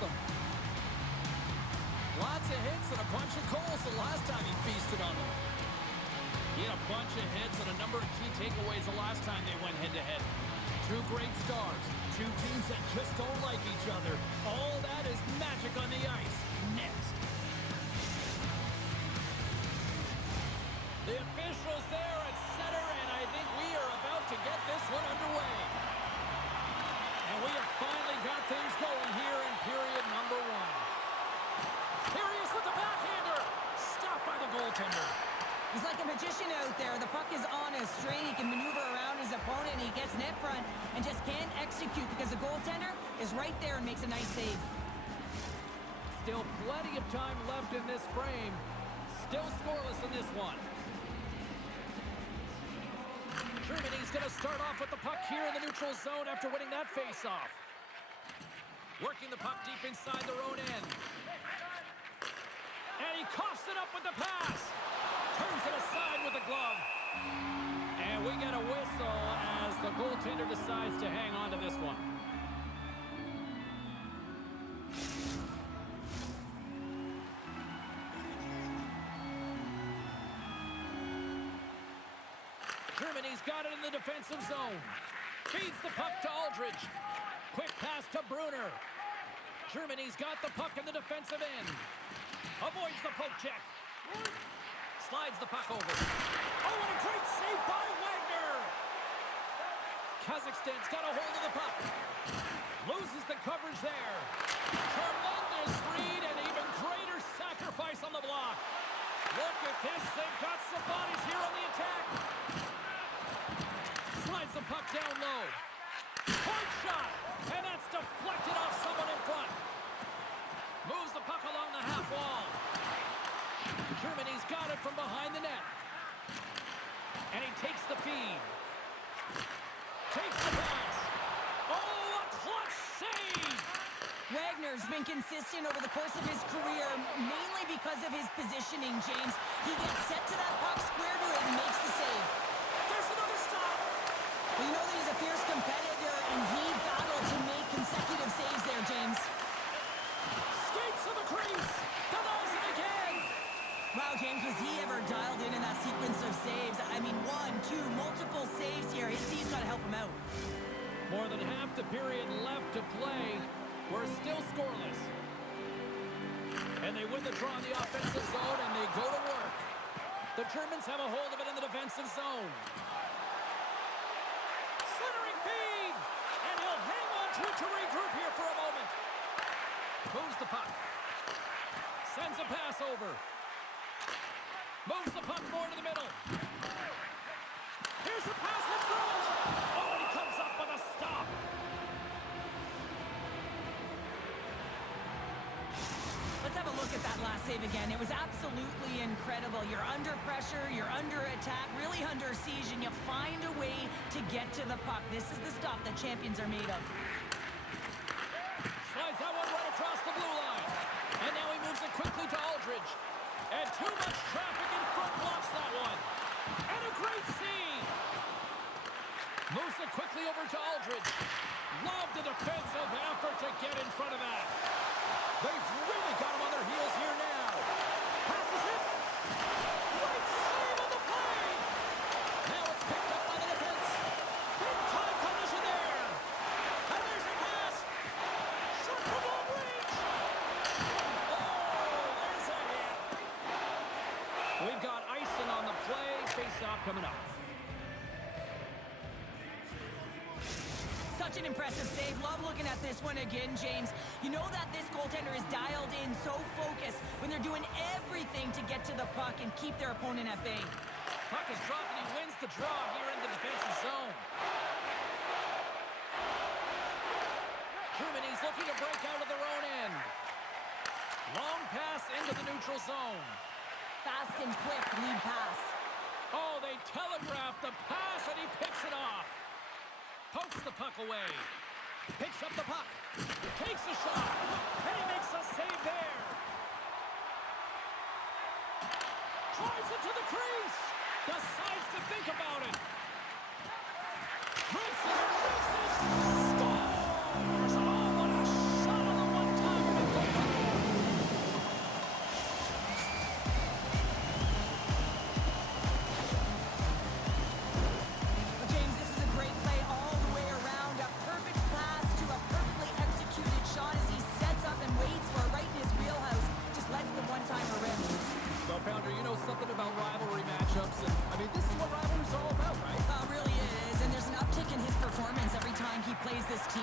them. Lots of hits and a bunch of goals the last time he feasted on them. He had a bunch of hits and a number of key takeaways the last time they went head-to-head. Two great stars, two teams that just don't like each other. All that is magic on the ice. Next. The officials there at center, and I think we are about to get this one underway. And we have finally got things going here in period number one. Here he is with the backhander. Stopped by the goaltender. He's like a magician out there. The puck is on his string. He can maneuver around his opponent. He gets net front and just can't execute because the goaltender is right there and makes a nice save. Still plenty of time left in this frame. Still scoreless in this one. Germany's going to start off with the puck here in the neutral zone after winning that face-off. Working the puck deep inside their own end. And he coughs it up with the pass. Turns it aside with the glove. And we get a whistle as the goaltender decides to hang on to this one. Germany's got it in the defensive zone. Feeds the puck to Aldridge. Quick pass to Brunner. Germany's got the puck in the defensive end. Avoids the poke check. Slides the puck over. Oh, and a great save by Wagner! Kazakhstan's got a hold of the puck. Loses the coverage there. Tremendous read and even greater sacrifice on the block. Look at this. They've got some bodies here on the attack. Slides the puck down low. Point shot! And that's deflected off someone in front. Moves the puck along the half wall. Germany's got it from behind the net. And he takes the feed. Takes the pass. Oh, a clutch save! Wagner's been consistent over the course of his career, mainly because of his positioning, James. He gets set to that puck, square to it, and makes the save. There's another stop! Well, you know that he's a fierce competitor, and he battled to make consecutive saves there, James. Skates to the crease! Denies it again! Wow, James, was he ever dialed in that sequence of saves? I mean, one, two, multiple saves here. His team's got to help him out. More than half the period left to play. We're still scoreless. And they win the draw in the offensive zone, and they go to work. The Germans have a hold of it in the defensive zone. Centering feed! And he'll hang on to it to regroup here for a moment. Moves the puck. Sends a pass over. Moves the puck more to the middle. Here's a pass in front. Oh, and he comes up with a stop. Let's have a look at that last save again. It was absolutely incredible. You're under pressure, you're under attack, really under siege, and you find a way to get to the puck. This is the stuff that champions are made of. Slides that one right across the blue line. And now he moves it quickly to Aldridge. And too much traffic in front blocks that one. And a great save. Moves it quickly over to Aldridge. Love the defensive effort to get in front of that. They've really got him on their heels here now. Passes it. Great save on the play. Now it's picked up by the defense. Big time collision there. And there's a pass. Shot from long range. Oh, there's a hit. We've got icing on the play. Face-off coming up. Such an impressive save. Love looking at this one again, James. You know that this goaltender is dialed in, so focused when they're doing everything to get to the puck and keep their opponent at bay. Puck is dropped and he wins the draw here in the defensive zone. Germany's looking to break out of their own end. Long pass into the neutral zone. Fast and quick lead pass. Oh, they telegraphed the pass and he picks it off. Pokes the puck away. Picks up the puck. Takes a shot. And he makes a save there. Drives it to the crease. Decides to think about it. Drives it and makes it. Scores! Oh, what a shot on the one-time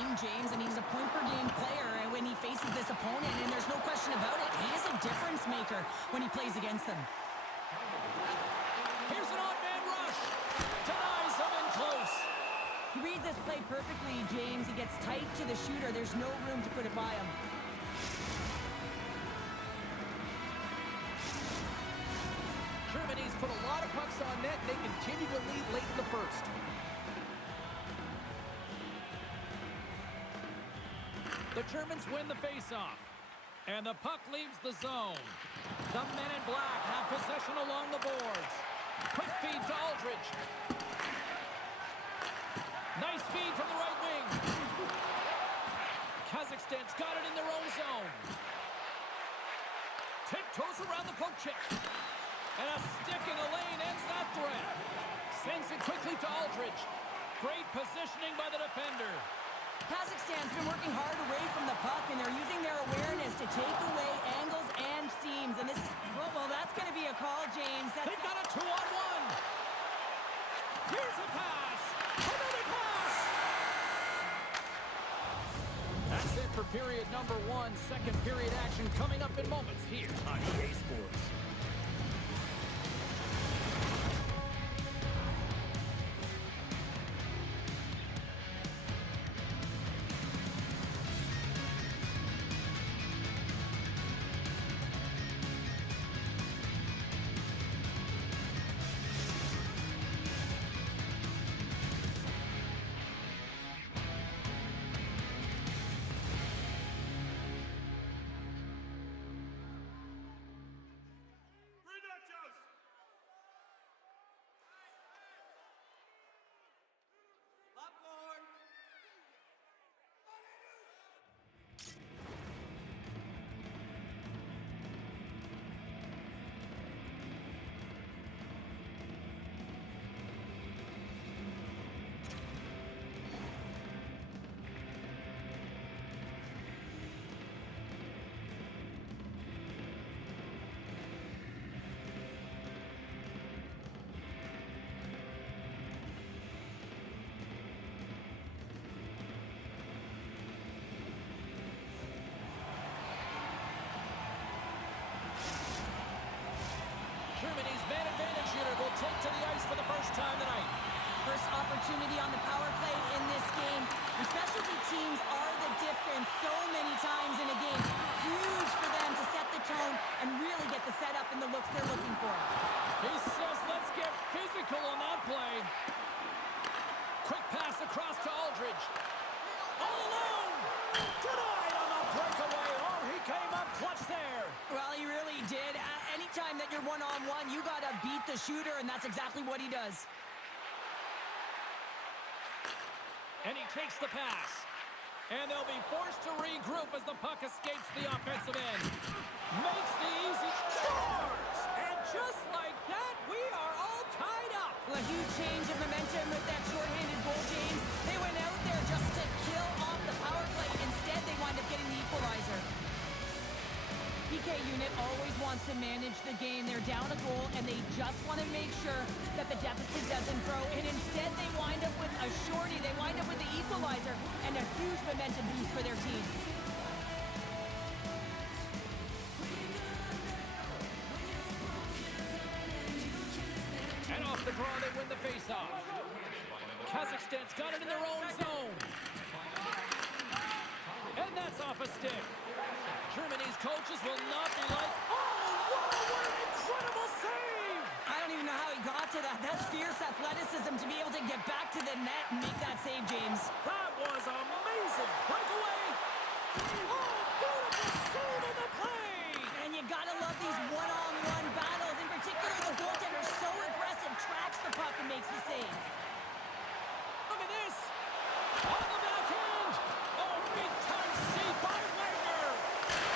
game, James, and he's a point-per-game player when he faces this opponent, and there's no question about it. He is a difference maker when he plays against them. Here's an odd man rush. Denies him in close. He reads this play perfectly, James. He gets tight to the shooter. There's no room to put it by him. Germany's put a lot of pucks on net. They continue to lead late in the first. The Germans win the faceoff. And the puck leaves the zone. The men in black have possession along the boards. Quick feed to Aldridge. Nice feed from the right wing. Kazakhstan's got it in their own zone. Tiptoes around the poke check. And a stick in the lane ends that threat. Sends it quickly to Aldridge. Great positioning by the defender. Kazakhstan's been working hard away from the puck, and they're using their awareness to take away angles and seams. And this is, well, that's going to be a call, James. They've got a 2-on-1. Here's a pass. Another pass. That's it for period number 1. Second period action coming up in moments here on EA Sports. Germany's man advantage unit will take to the ice for the first time tonight. First opportunity on the power play in this game. The specialty teams are the difference so many times in a game. Huge for them to set the tone and really get the setup and the looks they're looking for. He says, let's get physical on that play. Quick pass across to Aldridge. All alone! Denied on the breakaway. Oh, he came up clutch there. Well, he really did. Anytime that you're one-on-one, you got to beat the shooter, and that's exactly what he does. And he takes the pass. And they'll be forced to regroup as the puck escapes the offensive end. Makes the easy scores! And just like that, we are all tied up. Well, a huge change of momentum with that shorthanded goal, James. They went out there just to kill off the power play. Instead, they wind up getting the equalizer. PK unit always wants to manage the game. They're down a goal, and they just want to make sure that the deficit doesn't grow. And instead, they wind up with a shorty. They wind up with the equalizer and a huge momentum boost for their team. And off the draw, they win the faceoff. Kazakhstan's got it in their own zone. And that's off a stick. Germany's coaches will not be like, oh, whoa, what an incredible save! I don't even know how he got to that. That's fierce athleticism to be able to get back to the net and make that save, James. That was amazing. Breakaway. Oh, beautiful save on the play. And you gotta love these one-on-one battles. In particular, the goaltender is so aggressive, tracks the puck and makes the save. Look at this. On the backhand. Oh, big-time save by Wagner.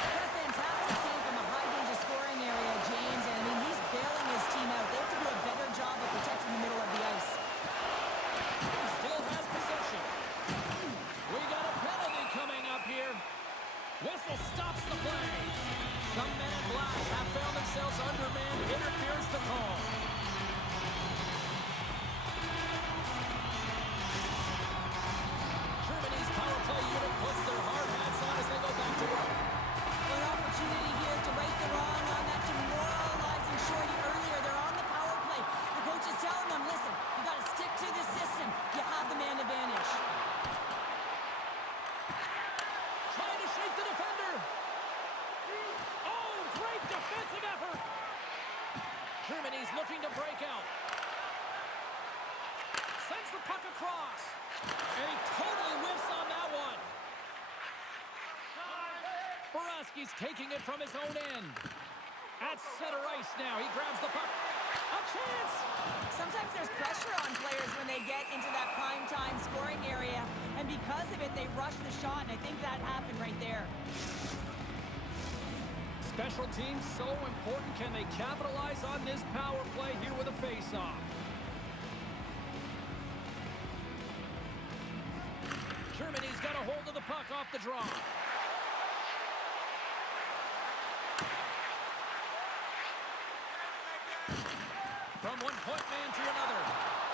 What a fantastic save from a high-danger scoring area, James. And I mean, he's bailing his team out. They have to do a better job of protecting the middle of the ice. He still has possession. We got a penalty. trying to shake the defender. Oh, great defensive effort. Germany's looking to break out. Sends the puck across. And he totally whiffs on that one. Boroski's taking it from his own end. At center ice now. He grabs the puck. A chance! Sometimes there's pressure on players when they get into that prime time scoring area. And because of it, they rush the shot. And I think that happened right there. Special teams so important. Can they capitalize on this power play here with a face-off? Germany's got a hold of the puck off the draw. From one point man to another.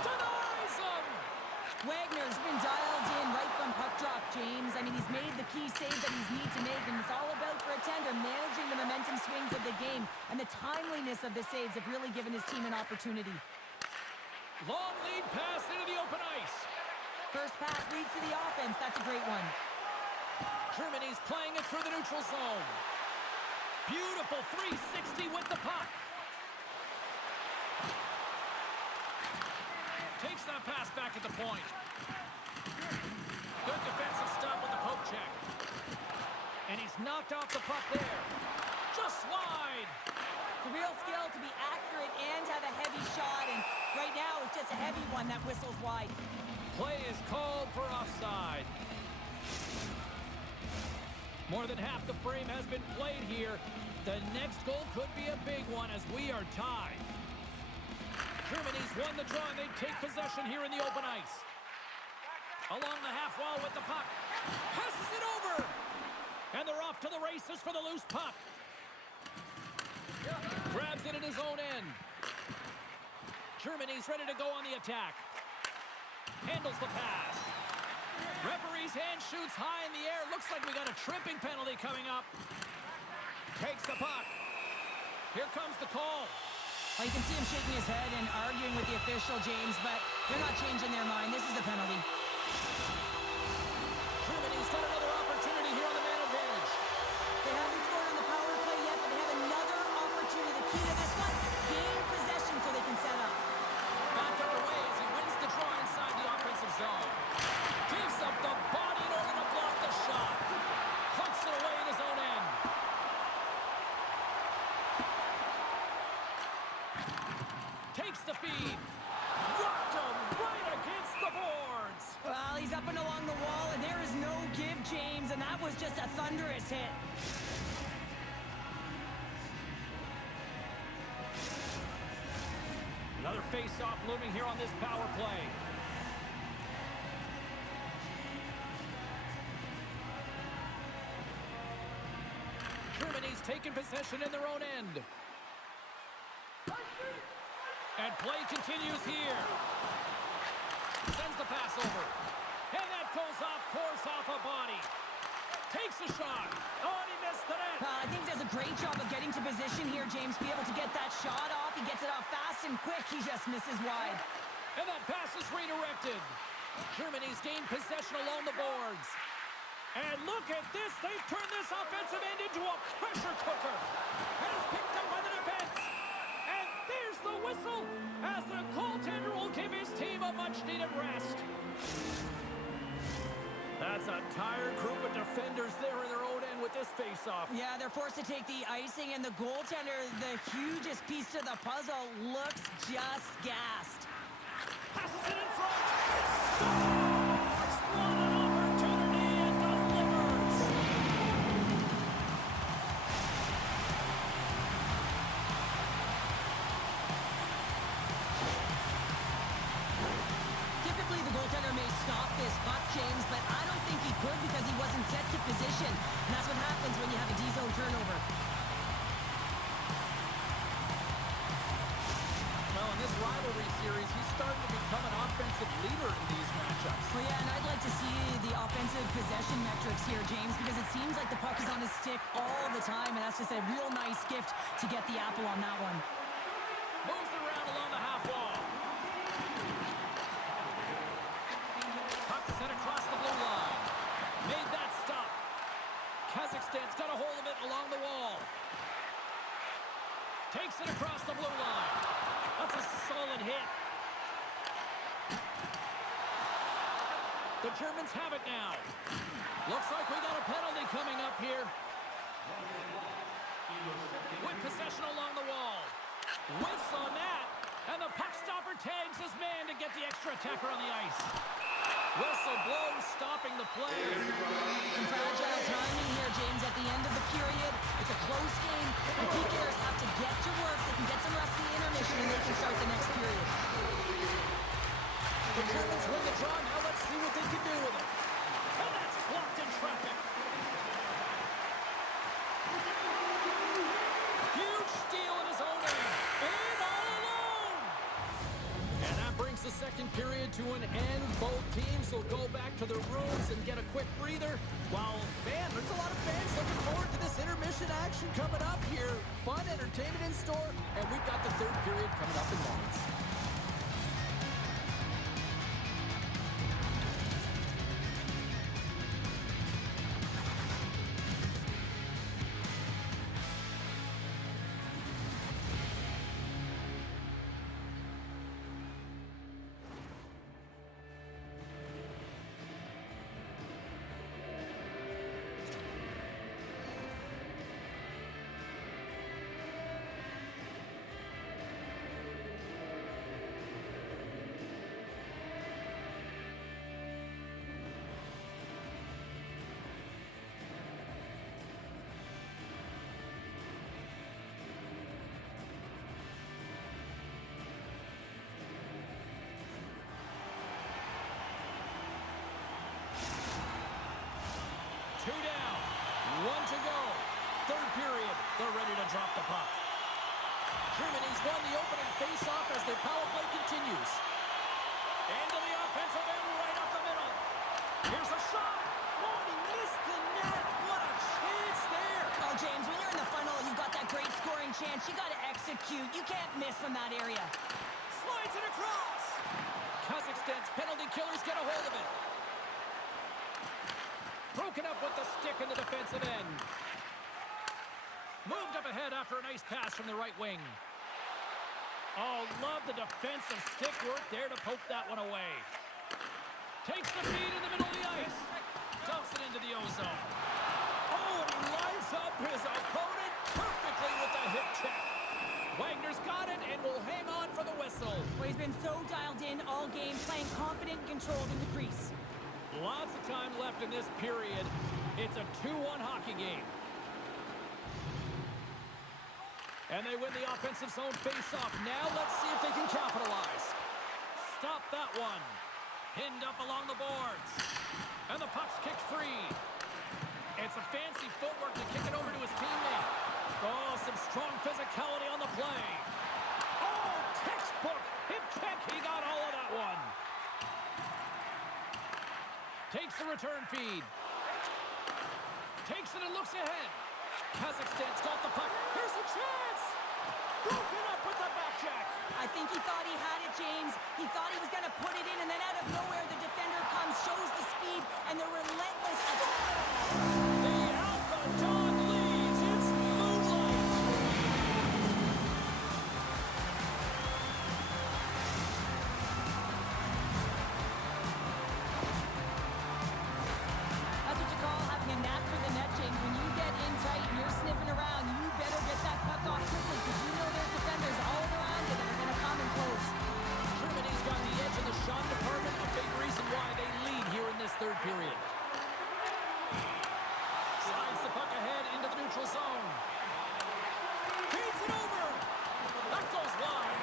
Denies him! Wagner's been dialed in right from puck drop, James. I mean, he's made the key save that he's need to make, and it's all about for a tender managing the momentum swings of the game, and the timeliness of the saves have really given his team an opportunity. Long lead pass into the open ice. First pass leads to the offense. That's a great one. Germany's playing it through the neutral zone. Beautiful 360 with the puck. Takes that pass back at the point. Good defensive stop with the poke check. And he's knocked off the puck there. Just wide. It's a real skill to be accurate and have a heavy shot, and right now it's just a heavy one that whistles wide. Play is called for offside. More than half the frame has been played here. The next goal could be a big one as we are tied. Germany's won the draw, and they take possession here in the open ice. Along the half wall with the puck. Passes it over. And they're off to the races for the loose puck. Grabs it in his own end. Germany's ready to go on the attack. Handles the pass. Referee's hand shoots high in the air. Looks like we got a tripping penalty coming up. Takes the puck. Here comes the call. Well, you can see him shaking his head and arguing with the official, James, but they're not changing their mind. This is a penalty. Germany's got another opportunity here on the man advantage. They haven't scored on the power play yet, but they have another opportunity. The key to this one, gain possession so they can set up. Back underway as he wins the draw inside the offensive zone. Gives up the body in order to block the shot. Pucks it away in his own end. Takes the feed. Rocked him right against the boards. Well, he's up and along the wall, and there is no give, James, and that was just a thunderous hit. Another face-off looming here on this power play. Germany's taken possession in their own end. And play continues here. Sends the pass over. And that goes off course off a body. Takes a shot. Oh, and he missed the net. I think he does a great job of getting to position here, James. Be able to get that shot off. He gets it off fast and quick. He just misses wide. And that pass is redirected. Germany's gained possession along the boards. And look at this. They've turned this offensive end into a pressure cooker. And it's picked up by the defense. And there's the whistle as the goaltender will give his team a much-needed rest. That's a tired group of defenders there in their own end with this face-off. Yeah, they're forced to take the icing, and the goaltender, the hugest piece to the puzzle, looks just gassed. Passes it in front. Scores! What an opportunity and delivers! Typically, the goaltender may stop this puck, James, but I don't think he could because he wasn't set to position. And that's what happens when you have a D-zone turnover. Well, in this rivalry series, he's starting to become an offensive leader in these matchups. Well, yeah, and I'd like to see the offensive possession metrics here, James, because it seems like the puck is on his stick all the time, and that's just a real nice gift to get the apple on that one. Moves it around along the half wall. Puck sent across the blue line. Made that stop. Kazakhstan's got a hold of it along the wall. Takes it across the blue line. That's a solid hit. The Germans have it now. Looks like we got a penalty coming up here. With possession along the wall. Whiffs on that. And the puck stopper tags his man to get the extra attacker on the ice. Whistle blows, stopping the play. Some fragile timing here, James, at the end of the period. It's a close game. The PKers have to get to work. They can get some rest in the intermission, and they can start the next period. The Germans win the draw. Now let's see what they can do with it. And that's blocked in traffic. Huge steal in his own end. And all alone. And that brings the second period to an end. Both teams will go back to their rooms and get a quick breather. While, man, there's a lot of fans looking forward to this intermission action coming up here. Fun entertainment in store. And we've got the third period coming up in moments. Two down, one to go. Third period, they're ready to drop the puck. Germany's won the opening face-off as their power play continues. Into the offensive end, right up the middle. Here's a shot. Oh, he missed the net. What a chance there. Oh, James, when you're in the funnel, you've got that great scoring chance. You got to execute. You can't miss from that area. Slides it across. Kazakhstan's penalty killers get a hold of it. Broken up with the stick in the defensive end. Moved up ahead after a nice pass from the right wing. Oh, love the defensive stick work there to poke that one away. Takes the feed in the middle of the ice. Dumps it into the ozone. Oh, and he lines up his opponent perfectly with the hip check. Wagner's got it and will hang on for the whistle. Well, he's been so dialed in all game, playing confident and controlled in the crease. Lots of time left in this period. It's a 2-1 hockey game. And they win the offensive zone face-off. Now let's see if they can capitalize. Stop that one. Pinned up along the boards. And the puck's kicked free. It's a fancy footwork to kick it over to his teammate. Oh, some strong physicality on the play. Oh, textbook. Hip check. He got all of that one. Takes the return feed. Takes it and looks ahead. Kazakhstan's got the puck. Here's a chance. Broken up with the back check. I think he thought he had it, James. He thought he was going to put it in, and then out of nowhere, the defender comes, shows the speed, and the relentless attack. The Alpha Dog leads. It's Moonlight. That's what you call having a knack for the net, James. When you get in tight and you're sniffing around, you better get that puck off quickly because you know there's defenders all around you that are going to come and close. Germany's got the edge in the shot department, a big reason why they lead here in this third period. Slides the puck ahead into the neutral zone. Feeds it over. That goes wide.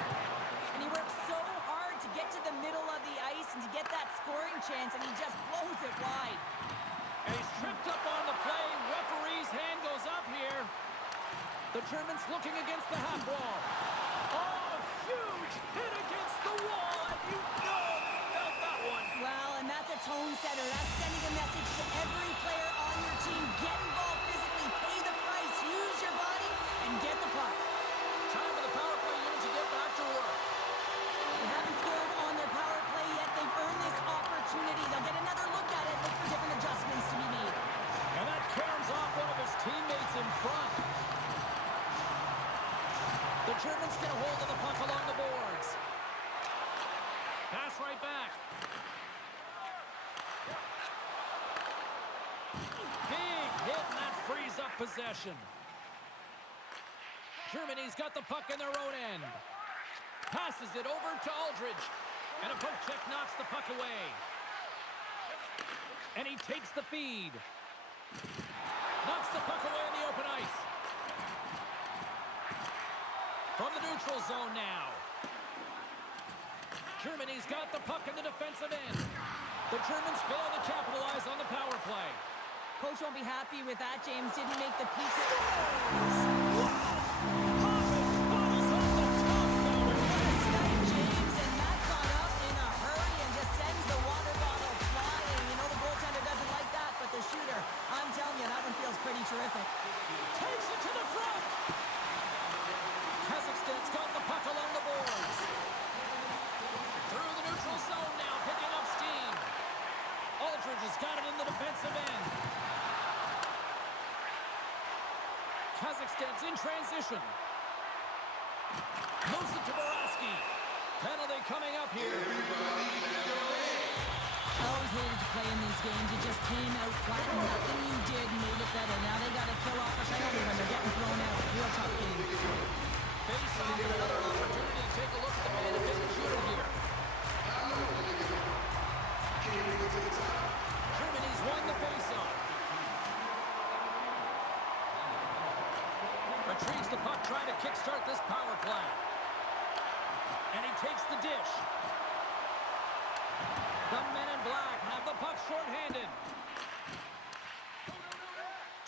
And he works so hard to get to the middle of the ice and to get that scoring chance, and he just blows it wide. And he's tripped up on the play. Referee's hand goes up here. The Germans looking against the half wall. Oh, huge hit against the wall, and you know they felt that one. Well, and that's a tone setter. That's sending a message to every player on your team. Get involved physically, pay the price, use your body, and get the puck. Time for the power play unit to get back to work. They haven't scored on their power play yet. They've earned this opportunity. They'll get another look at it, look for different adjustments to be made. And that caroms off one of Let's get a hold of the puck along the boards. Pass right back. Big hit, and that frees up possession. Germany's got the puck in their own end. Passes it over to Aldridge. And a poke check knocks the puck away. And he takes the feed. Knocks the puck away in the open ice. From the neutral zone now. Germany's got the puck in the defensive end. The Germans fail to capitalize on the power play. Coach won't be happy with that. James didn't make the peak. Pretty terrific. Takes it to the front. Kazakhstan's got the puck along the boards. Through the neutral zone now, picking up steam. Aldridge has got it in the defensive end. Kazakhstan's in transition. Moves it to Borowski. Penalty coming up here. I always hated to play in these games. You just came out flat and nothing you did made it better. Now they got to kill off a penalty when they're getting thrown out. Real tough game. Face off and another opportunity to take a look at the man advantage unit here. Germany's won the face-off. Retrieves the puck, trying to kickstart this power play. And he takes the dish. The men in black have the puck shorthanded.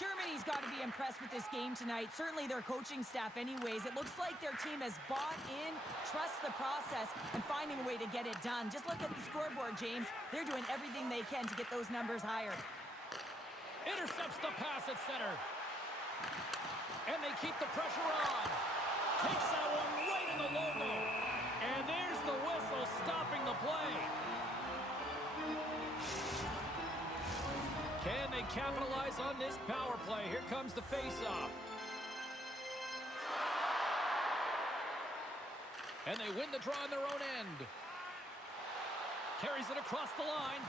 Germany's got to be impressed with this game tonight. Certainly their coaching staff anyways. It looks like their team has bought in, trusts the process, and finding a way to get it done. Just look at the scoreboard, James. They're doing everything they can to get those numbers higher. Intercepts the pass at center. And they keep the pressure on. Takes that one right in the logo. And there's the whistle stopping the play. Can they capitalize on this power play? Here comes the face-off. And they win the draw on their own end. Carries it across the line.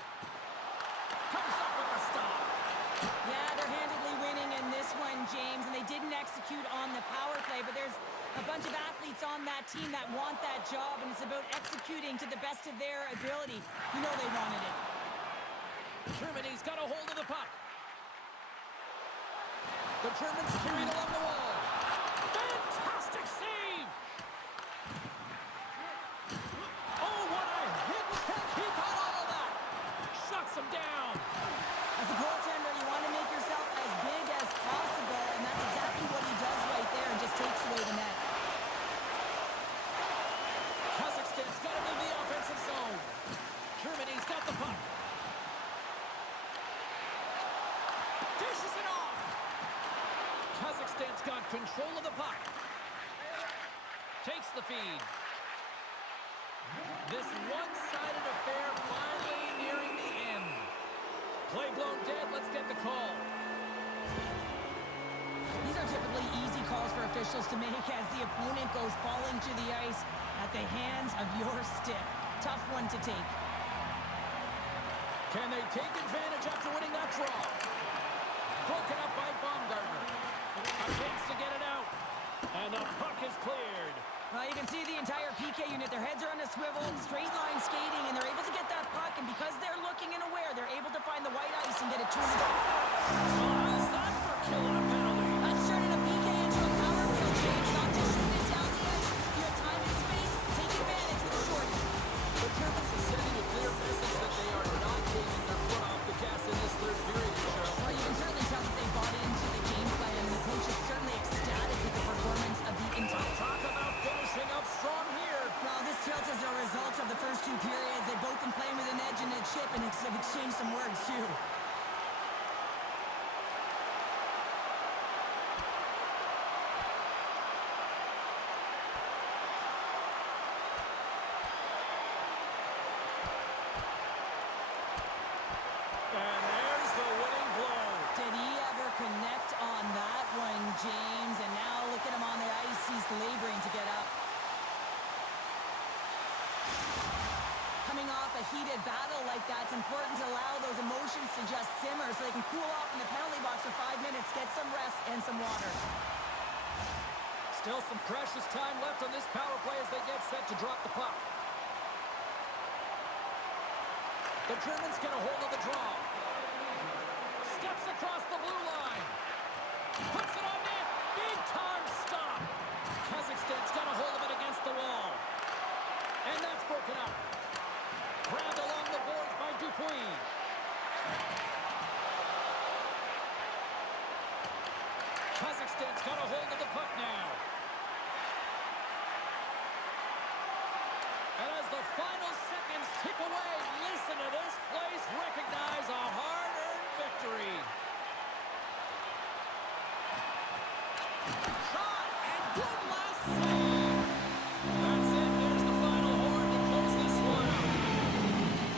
Comes up with the stop. Yeah, they're handedly winning in this one, James, and they didn't execute on the power play, but there's a bunch of athletes on that team that want that job, and it's about executing to the best of their ability. You know they wanted it. Germany's got a hold of the puck. The Germans carried along the wall. Fantastic save! Oh, what a hit! He caught all of that! Shuts him down! As a goaltender, you want to make yourself as big as possible, and that's exactly what he does right there and just takes away the net. Kazakhstan's got it in the offensive zone. Germany's got the puck. Dishes it off. Kazakhstan's got control of the puck. Takes the feed. This one-sided affair finally nearing the end. Play blown dead. Let's get the call. These are typically easy calls for officials to make as the opponent goes falling to the ice at the hands of your stick. Tough one to take. Can they take advantage after winning that draw? Broken up by Baumgartner. A chance to get it out. And the puck is cleared. Well, you can see the entire PK unit. Their heads are on a swivel, straight line skating, and they're able to get that puck. And because they're looking and aware, they're able to find the white ice and get it to the goal. So how's that for killing a penalty? That's turning a PK into a power kill, James. Not just shoot it down the ice. You have time and space. Take advantage with a shorty. The Germans are sending a clear message that they are not taking their foot off the gas in this third period, Cheryl. Well, you can certainly tell that they bought into the game plan, and the coach is certainly ecstatic with the performance of the entire. Talk about finishing up strong here. Well, this tilt is a result of the first two periods. They've both been playing with an edge and a chip, and have exchanged some words, too. get some rest and some water. Still some precious time left on this power play as they get set to drop the puck. The Germans get a hold of the draw. Steps across the blue line. Puts it on net. Big time stop. Kazakhstan's got a hold of it against the wall. And that's broken up. Grabbed along the boards by Dupuis. Kazakhstan's got a hold of the puck now. And as the final seconds tick away, listen to this place recognize a hard-earned victory. Shot and good last save. That's it. There's the final horn to close this one out.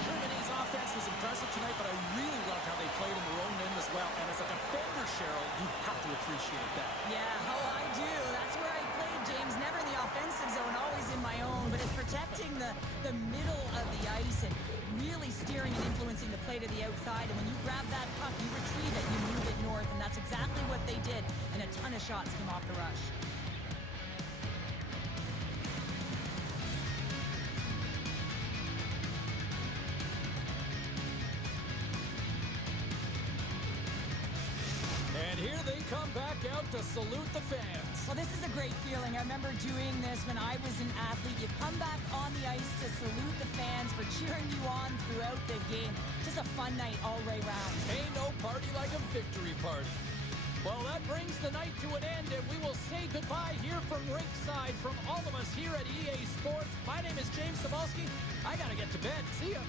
Germany's offense was impressive tonight, but I really loved how they played in their own end as well. And as a defender, Cheryl, you have to appreciate that. Yeah, oh, I do. That's where I played, James. Never in the offensive zone, always in my own. But it's protecting the middle of the ice and really steering and influencing the play to the outside. And when you grab that puck, you retrieve it, you move it north. And that's exactly what they did. And a ton of shots came off the rush. And here they come back out to salute the fans. Well, this is a great feeling. I remember doing this when I was an athlete. You come back on the ice to salute the fans for cheering you on throughout the game. Just a fun night all the way round. Ain't no party like a victory party. Well, that brings the night to an end, and we will say goodbye here from ringside from all of us here at EA Sports. My name is James Cebulski. I got to get to bed. See ya.